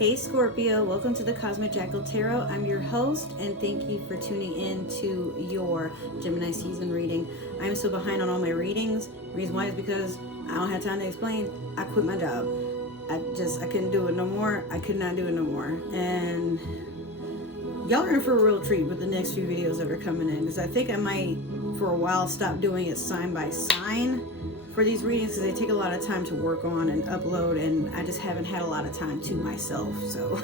Hey Scorpio, welcome to the Cosmic Jackal Tarot. I'm your host and thank you for tuning in to your Gemini season reading. I'm so behind on all my readings. The reason why is because I don't have time to explain. I quit my job. I couldn't do it no more. I could not do it no more. And y'all are in for a real treat with the next few videos that are coming in, because I think I might for a while stop doing it sign by sign for these readings, because they take a lot of time to work on and upload, and I just haven't had a lot of time to myself. So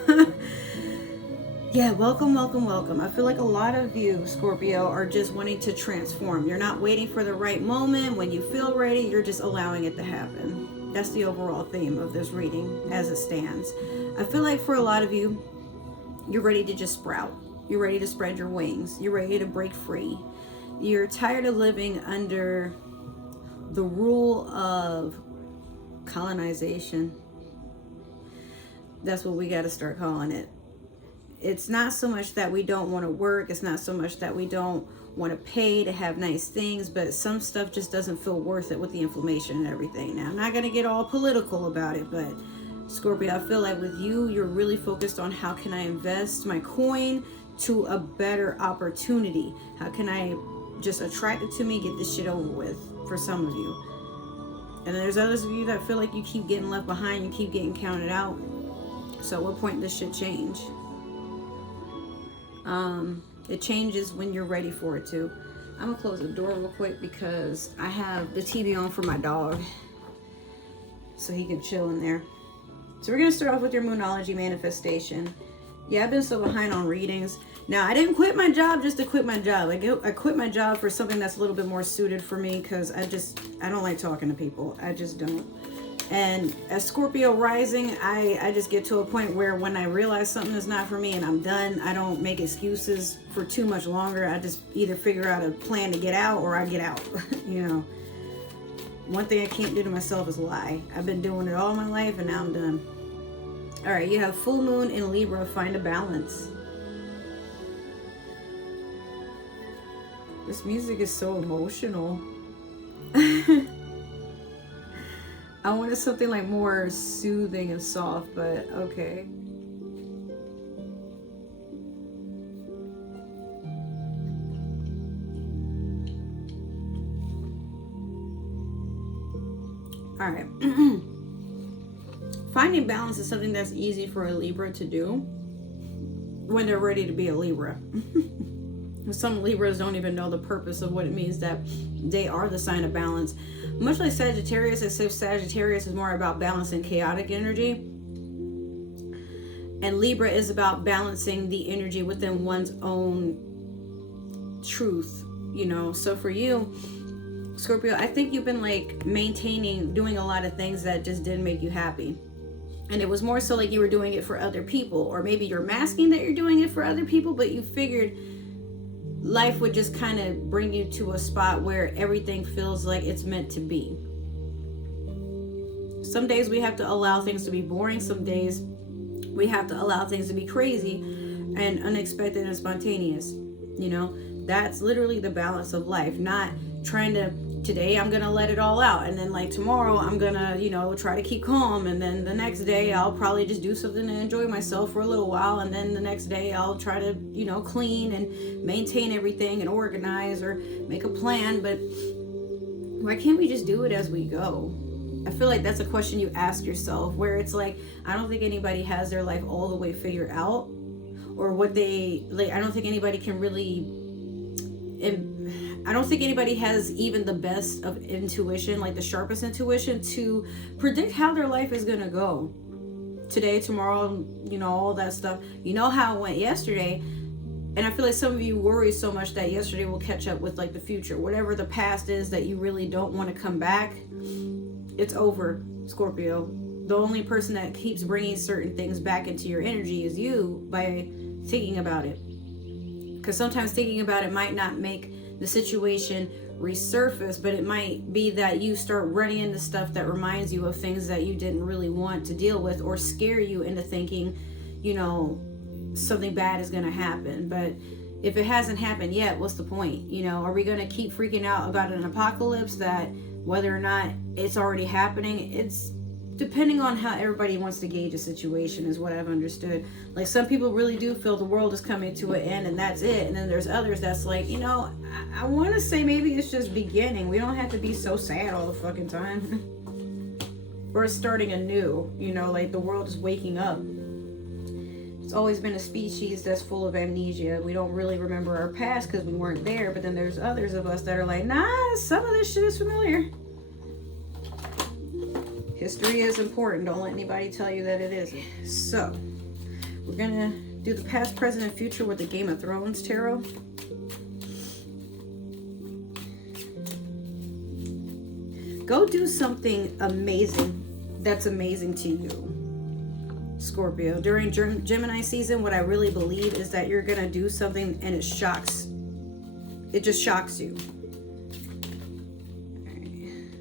yeah, welcome. I feel like a lot of you, Scorpio, are just wanting to transform. You're not waiting for the right moment. When you feel ready, you're just allowing it to happen. That's the overall theme of this reading as it stands. I feel like for a lot of you, you're ready to just sprout. You're ready to spread your wings. You're ready to break free. You're tired of living under the rule of colonization. That's what we got to start calling it. It's not so much that we don't want to work. It's not so much that we don't want to pay to have nice things, but some stuff just doesn't feel worth it with the inflammation and everything. Now, I'm not going to get all political about it, but Scorpio, I feel like with you, you're really focused on how can I invest my coin to a better opportunity? How can I just attract it to me, get this shit over with, for some of you. And then there's others of you that feel like you keep getting left behind, you keep getting counted out. So at what point does shit change? It changes when you're ready for it to. I'm gonna close the door real quick because I have the TV on for my dog, so he can chill in there. So we're gonna start off with your Moonology manifestation. Yeah, I've been so behind on readings. Now, I didn't quit my job just to quit my job. I quit my job for something that's a little bit more suited for me, because I don't like talking to people. I just don't. And as Scorpio rising, I just get to a point where when I realize something is not for me and I'm done, I don't make excuses for too much longer. I just either figure out a plan to get out or I get out. You know, one thing I can't do to myself is lie. I've been doing it all my life and now I'm done. All right, you have full moon in Libra, find a balance. This music is so emotional. I wanted something like more soothing and soft, but okay. All right. Finding balance is something that's easy for a Libra to do when they're ready to be a Libra. Some Libras don't even know the purpose of what it means that they are the sign of balance. Much like Sagittarius, except Sagittarius is more about balancing chaotic energy. And Libra is about balancing the energy within one's own truth, you know. So for you, Scorpio, I think you've been like doing a lot of things that just didn't make you happy. And it was more so like you were doing it for other people, or maybe you're masking that you're doing it for other people, but you figured life would just kind of bring you to a spot where everything feels like it's meant to be. Some days we have to allow things to be boring. Some days we have to allow things to be crazy and unexpected and spontaneous. You know, that's literally the balance of life. Not trying to, today I'm gonna let it all out, and then like tomorrow I'm gonna, you know, try to keep calm, and then the next day I'll probably just do something to enjoy myself for a little while, and then the next day I'll try to, you know, clean and maintain everything and organize or make a plan. But why can't we just do it as we go? I feel like that's a question you ask yourself, where it's like, I don't think anybody has their life all the way figured out, or what they like. I don't think anybody can really, I don't think anybody has even the best of intuition, like the sharpest intuition, to predict how their life is gonna go today, tomorrow, you know, all that stuff. You know how it went yesterday, and I feel like some of you worry so much that yesterday will catch up with like the future. Whatever the past is that you really don't want to come back, it's over, Scorpio. The only person that keeps bringing certain things back into your energy is you, by thinking about it. Because sometimes thinking about it might not make the situation resurface, but it might be that you start running into stuff that reminds you of things that you didn't really want to deal with, or scare you into thinking, you know, something bad is going to happen. But if it hasn't happened yet, what's the point? You know, are we going to keep freaking out about an apocalypse that, whether or not it's already happening, it's depending on how everybody wants to gauge a situation is what I've understood. Like some people really do feel the world is coming to an end and that's it. And then there's others that's like, you know, I want to say maybe it's just beginning. We don't have to be so sad all the fucking time. Or it's starting anew, you know, like the world is waking up. It's always been a species that's full of amnesia. We don't really remember our past because we weren't there. But then there's others of us that are like, nah, some of this shit is familiar. History is important. Don't let anybody tell you that it isn't. So, we're going to do the past, present, and future with the Game of Thrones tarot. Go do something amazing that's amazing to you, Scorpio. During Gemini season, what I really believe is that you're going to do something and it just shocks you.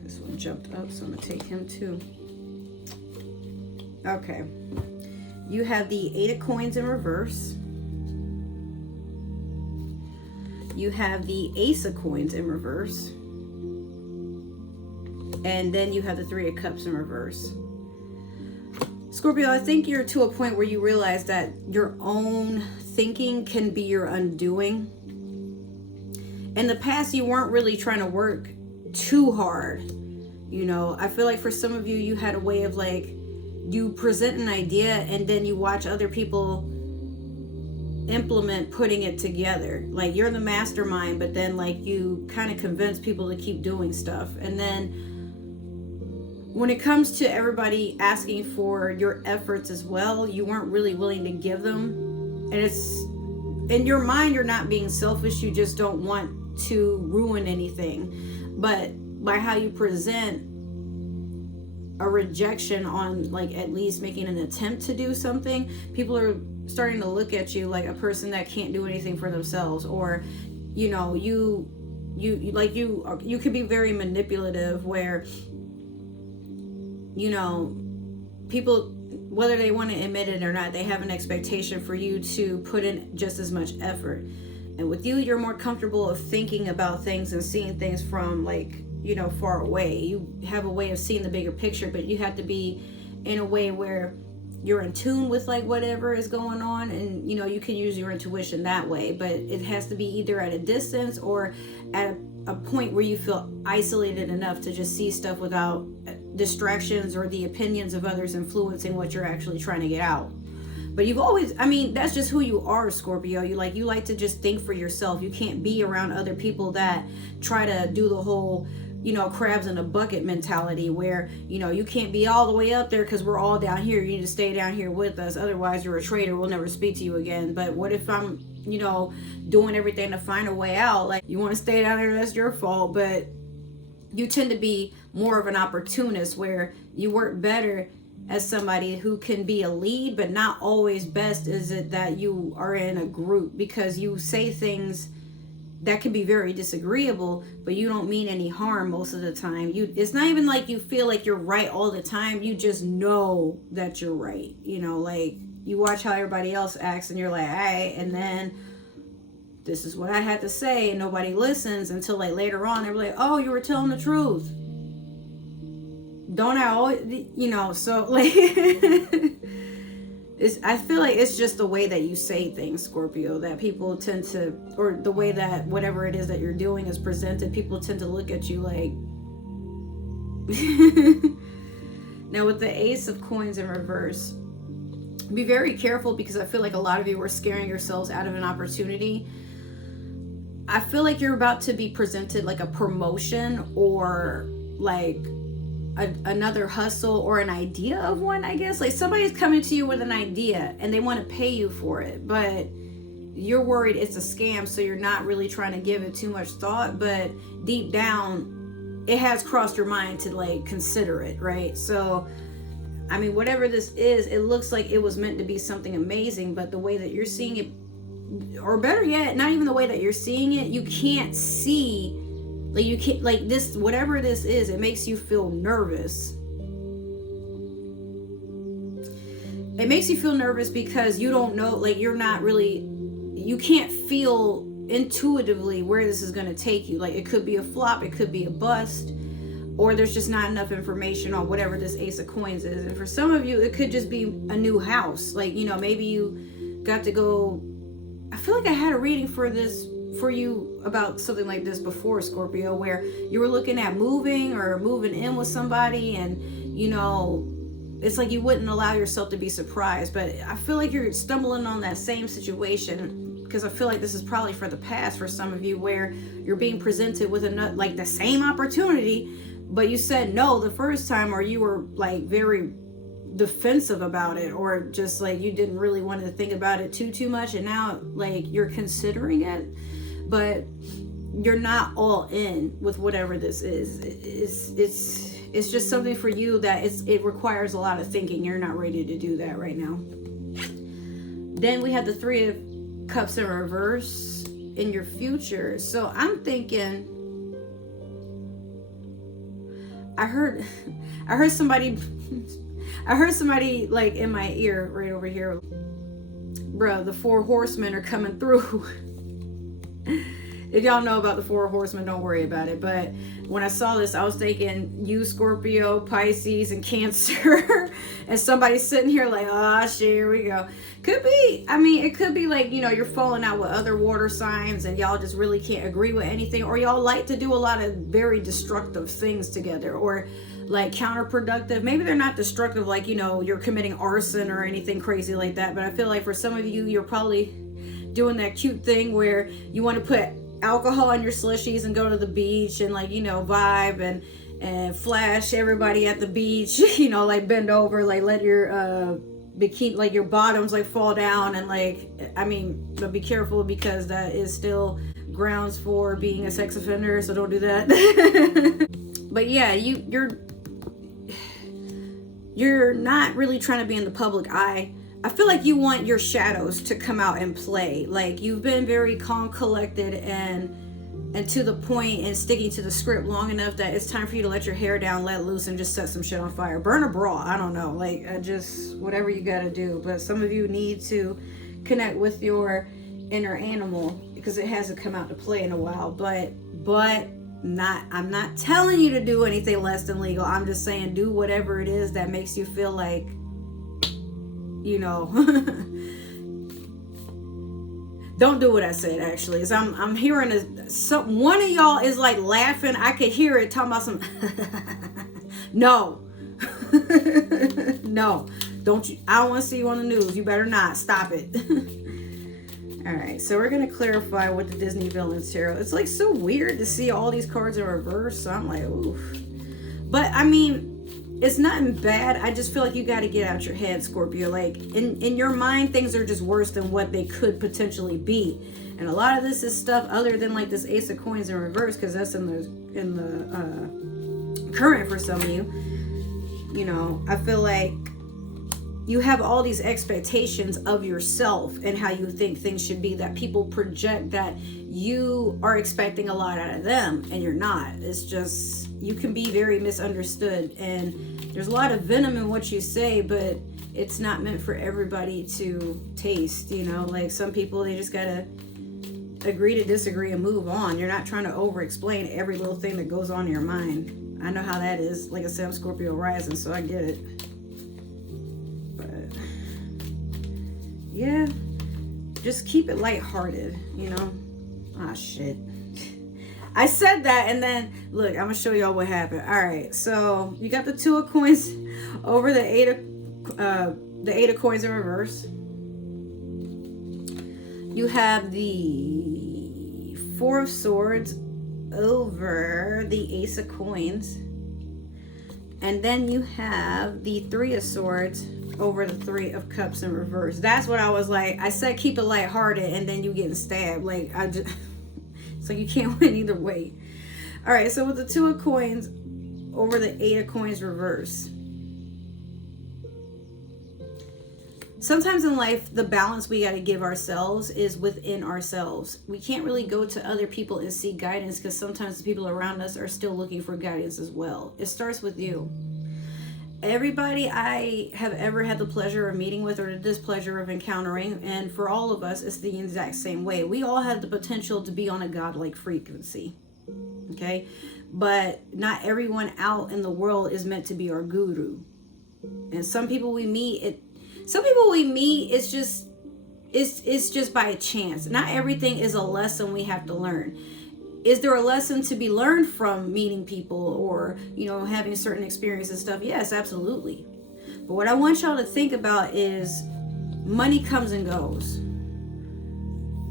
This one jumped up, so I'm going to take him too. Okay. You have the 8 of Coins in reverse. You have the Ace of Coins in reverse. And then you have the 3 of Cups in reverse. Scorpio, I think you're to a point where you realize that your own thinking can be your undoing. In the past, you weren't really trying to work too hard. You know, I feel like for some of you, you had a way of like, you present an idea and then you watch other people implement putting it together. Like you're the mastermind, but then like you kind of convince people to keep doing stuff. And then when it comes to everybody asking for your efforts as well, you weren't really willing to give them. And it's in your mind, you're not being selfish. You just don't want to ruin anything. But by how you present a rejection on like at least making an attempt to do something, people are starting to look at you like a person that can't do anything for themselves. Or, you know, you could be very manipulative where, you know, people, whether they want to admit it or not, they have an expectation for you to put in just as much effort. And with you, you're more comfortable of thinking about things and seeing things from like, you know, far away. You have a way of seeing the bigger picture, but you have to be in a way where you're in tune with like whatever is going on, and you know, you can use your intuition that way. But it has to be either at a distance or at a point where you feel isolated enough to just see stuff without distractions or the opinions of others influencing what you're actually trying to get out. But you've always, I mean, that's just who you are, Scorpio. You like to just think for yourself. You can't be around other people that try to do the whole, you know, crabs in a bucket mentality where, you know, you can't be all the way up there because we're all down here. You need to stay down here with us. Otherwise, you're a traitor. We'll never speak to you again. But what if I'm, you know, doing everything to find a way out? Like, you want to stay down there, that's your fault. But you tend to be more of an opportunist where you work better as somebody who can be a lead, but not always best is it that you are in a group, because you say things that can be very disagreeable, but you don't mean any harm most of the time. It's not even like you feel like you're right all the time. You just know that you're right. You know, like you watch how everybody else acts and you're like, all right, and then this is what I had to say, and nobody listens until like later on they're like, oh, you were telling the truth. Don't I always, you know, so like I feel like it's just the way that you say things, Scorpio, that people tend to, or the way that whatever it is that you're doing is presented, people tend to look at you like. Now with the Ace of Coins in reverse, be very careful, because I feel like a lot of you are scaring yourselves out of an opportunity. I feel like you're about to be presented like a promotion or like another hustle or an idea of one, I guess. Like somebody's coming to you with an idea and they want to pay you for it, but you're worried it's a scam, so you're not really trying to give it too much thought, but deep down it has crossed your mind to like consider it, right? So I mean, whatever this is, it looks like it was meant to be something amazing, but the way that you're seeing it, or better yet, not even the way that you're seeing it, you can't see. Like you can't, like this, whatever this is, it makes you feel nervous. It makes you feel nervous because you don't know, like you're not really, you can't feel intuitively where this is going to take you. Like it could be a flop, it could be a bust. or there's just not enough information on whatever this Ace of Coins is. And for some of you, it could just be a new house. Like, you know, maybe you got to go, I feel like I had a reading for you about something like this before, Scorpio, where you were looking at moving or moving in with somebody, and, you know, it's like you wouldn't allow yourself to be surprised. But I feel like you're stumbling on that same situation, because I feel like this is probably for the past for some of you, where you're being presented with like the same opportunity, but you said no the first time, or you were like very defensive about it, or just like you didn't really want to think about it too much, and now like you're considering it, but you're not all in with whatever this is. It's just something for you that it requires a lot of thinking. You're not ready to do that right now. Then we have the Three of Cups in reverse in your future. So I'm thinking, I heard somebody like in my ear right over here. Bro, the 4 horsemen are coming through. If y'all know about the 4 horsemen, don't worry about it. But when I saw this, I was thinking you, Scorpio, Pisces, and Cancer. And somebody's sitting here like, oh shit, here we go. Could be, I mean, it could be like, you know, you're falling out with other water signs and y'all just really can't agree with anything. Or y'all like to do a lot of very destructive things together, or like counterproductive. Maybe they're not destructive, like, you know, you're committing arson or anything crazy like that. But I feel like for some of you, you're probably doing that cute thing where you want to put alcohol in your slushies and go to the beach and, like, you know, vibe and flash everybody at the beach, you know, like bend over, like let your bikini, like your bottoms like fall down, and like, I mean, but be careful, because that is still grounds for being a sex offender, so don't do that. But yeah, you're not really trying to be in the public eye. I feel like you want your shadows to come out and play. Like, you've been very calm, collected, and to the point, and sticking to the script long enough that it's time for you to let your hair down, let loose, and just set some shit on fire. Burn a bra. I don't know. Like, just whatever you got to do. But some of you need to connect with your inner animal, because it hasn't come out to play in a while. But I'm not telling you to do anything less than legal. I'm just saying, do whatever it is that makes you feel like, you know, don't do what I said, actually. Is I'm hearing one of y'all is like laughing. I could hear it talking about some no. No, don't you, I don't want to see you on the news. You better not. Stop it. All right, so we're going to clarify what the Disney Villains Tarot. It's like so weird to see all these cards in reverse. So I'm like, oof. But I mean, it's nothing bad. I just feel like you got to get out your head, Scorpio. Like, in your mind, things are just worse than what they could potentially be. And a lot of this is stuff other than like this Ace of Coins in reverse, because that's in the current for some of you. You know, I feel like you have all these expectations of yourself and how you think things should be, that people project that you are expecting a lot out of them, and you're not. It's just, you can be very misunderstood, and there's a lot of venom in what you say, but it's not meant for everybody to taste, you know? Like, some people, they just gotta agree to disagree and move on. You're not trying to over-explain every little thing that goes on in your mind. I know how that is. Like I said, I'm Scorpio rising, so I get it. Yeah, just keep it lighthearted, you know? Ah, shit. I said that, and then, look, I'm going to show y'all what happened. All right, so you got the 2 of Coins over the 8 of Coins in reverse. You have the 4 of Swords over the Ace of Coins. And then you have the 3 of Swords over the 3 of Cups in reverse. That's what I was like. I said keep it lighthearted, and then you getting stabbed. Like, so you can't win either way. All right, so with the 2 of Coins over the 8 of Coins reverse. Sometimes in life, the balance we got to give ourselves is within ourselves. We can't really go to other people and seek guidance, because sometimes the people around us are still looking for guidance as well. It starts with you. Everybody I have ever had the pleasure of meeting with, or the displeasure of encountering, and for all of us, it's the exact same way. We all have the potential to be on a godlike frequency. Okay? but not everyone out in the world is meant to be our guru. And some people we meet, it's just by chance. Not everything is a lesson we have to learn. Is there a lesson to be learned from meeting people or, having certain experiences and stuff? Yes, absolutely. But what I want y'all to think about is money comes and goes.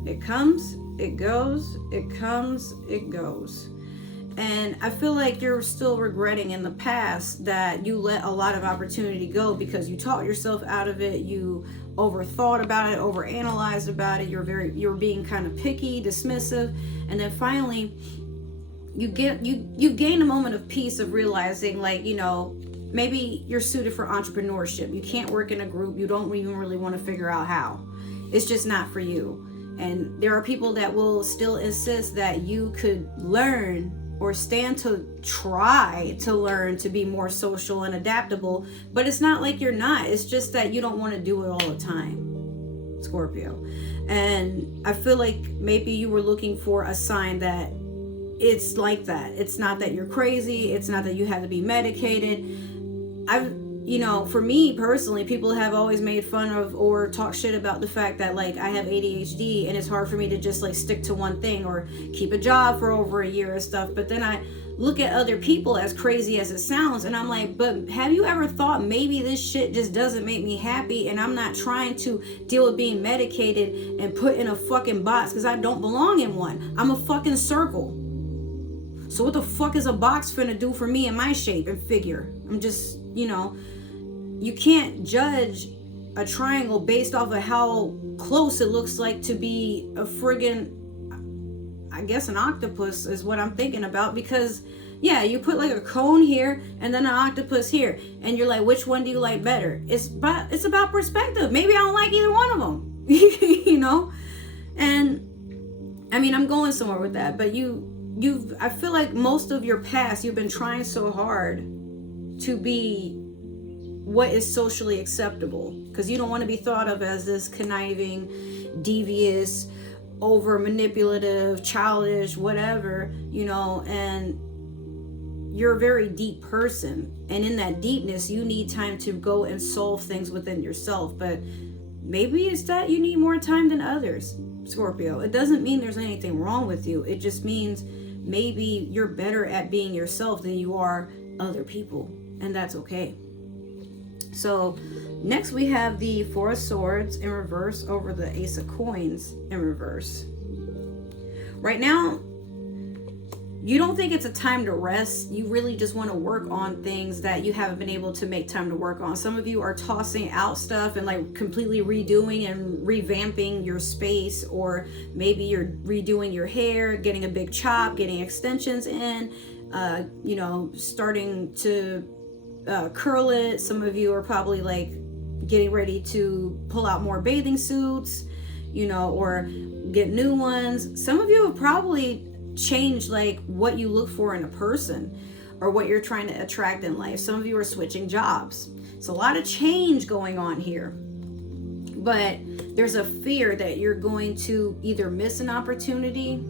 It comes, it goes, it comes, it goes. And I feel like you're still regretting in the past that you let a lot of opportunity go because you talked yourself out of it. You overthought about it, overanalyzed about it. You're being kind of picky, dismissive. And then finally you gain a moment of peace of realizing, like, maybe you're suited for entrepreneurship. You can't work in a group. You don't even really want to figure out how. It's just not for you. And there are people that will still insist that you could learn or stand to try to learn to be more social and adaptable, but it's not like you're not. It's just that you don't want to do it all the time, Scorpio. And I feel like maybe you were looking for a sign that it's like that. It's not that you're crazy. It's not that you have to be medicated. For me personally, people have always made fun of or talk shit about the fact that, like, I have ADHD and it's hard for me to just, like, stick to one thing or keep a job for over a year and stuff. But then I look at other people, as crazy as it sounds, and I'm like, but have you ever thought maybe this shit just doesn't make me happy and I'm not trying to deal with being medicated and put in a fucking box because I don't belong in one. I'm a fucking circle. So what the fuck is a box finna do for me in my shape and figure? I'm just, you can't judge a triangle based off of how close it looks like to be a friggin', I guess an octopus is what I'm thinking about, because yeah, you put like a cone here and then an octopus here and you're like, which one do you like better? It's about perspective. Maybe I don't like either one of them. And I mean, I'm going somewhere with that, but I feel like most of your past, you've been trying so hard to be what is socially acceptable because you don't want to be thought of as this conniving, devious, over manipulative, childish, whatever, and you're a very deep person. And in that deepness, you need time to go and solve things within yourself. But maybe it's that you need more time than others, Scorpio. It doesn't mean there's anything wrong with you. It just means maybe you're better at being yourself than you are other people. And that's okay. So next we have the Four of Swords in reverse over the Ace of Coins in reverse. Right now, you don't think it's a time to rest. You really just want to work on things that you haven't been able to make time to work on. Some of you are tossing out stuff and like completely redoing and revamping your space, or maybe you're redoing your hair, getting a big chop, getting extensions in, starting to curl it. Some of you are probably like getting ready to pull out more bathing suits, or get new ones. Some of you have probably changed like what you look for in a person or what you're trying to attract in life. Some of you are switching jobs. It's a lot of change going on here, but there's a fear that you're going to either miss an opportunity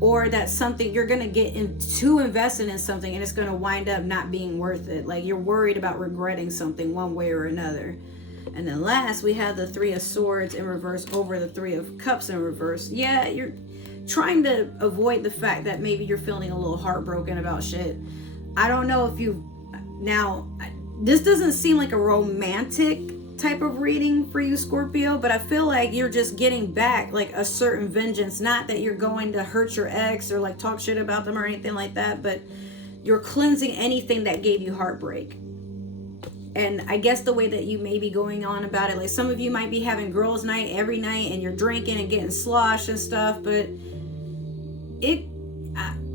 or that something you're going to get too invested in something and it's going to wind up not being worth it. Like you're worried about regretting something one way or another. And then last, we have the Three of Swords in reverse over the Three of Cups in reverse. Yeah, you're trying to avoid the fact that maybe you're feeling a little heartbroken about shit. I don't know if this doesn't seem like a romantic type of reading for you, Scorpio, but I feel like you're just getting back like a certain vengeance. Not that you're going to hurt your ex or like talk shit about them or anything like that, but you're cleansing anything that gave you heartbreak. And I guess the way that you may be going on about it, like some of you might be having girls' night every night and you're drinking and getting sloshed and stuff, but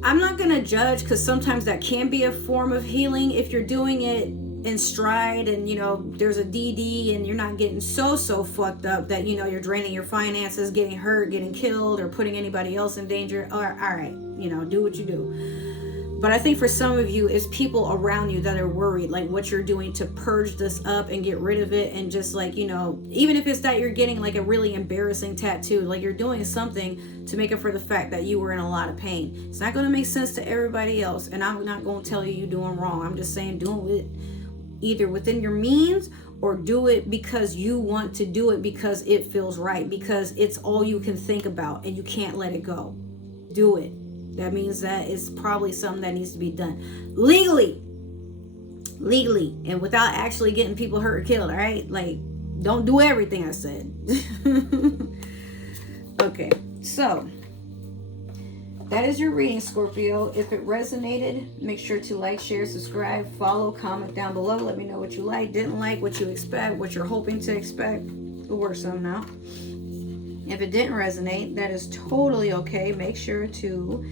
I'm not going to judge, because sometimes that can be a form of healing if you're doing it in stride and, there's a DD and you're not getting so fucked up that, you're draining your finances, getting hurt, getting killed, or putting anybody else in danger. All right, do what you do. But I think for some of you, it's people around you that are worried, like what you're doing to purge this up and get rid of it. And just like, you know, even if it's that you're getting like a really embarrassing tattoo, like you're doing something to make up for the fact that you were in a lot of pain. It's not going to make sense to everybody else. And I'm not going to tell you you're doing wrong. I'm just saying do it either within your means, or do it because you want to do it, because it feels right, because it's all you can think about and you can't let it go. Do it. That means that it's probably something that needs to be done legally, and without actually getting people hurt or killed. All right, like don't do everything I said. Okay, so that is your reading, Scorpio. If it resonated, make sure to like, share, subscribe, follow, comment down below. Let me know what you like, didn't like, what you expect, what you're hoping to expect. We'll work something out. If it didn't resonate, that is totally okay. Make sure to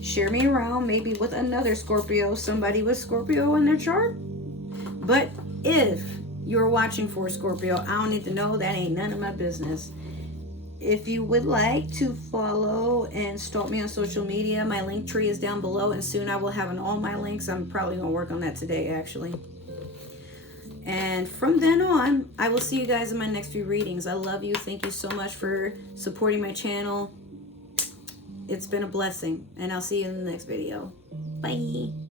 share me around, maybe with another Scorpio, somebody with Scorpio in their chart. But if you're watching for Scorpio, I don't need to know. That ain't none of my business. If you would like to follow and stalk me on social media, my link tree is down below, and soon I will have all my links. I'm probably going to work on that today, actually. And from then on, I will see you guys in my next few readings. I love you. Thank you so much for supporting my channel. It's been a blessing, and I'll see you in the next video. Bye.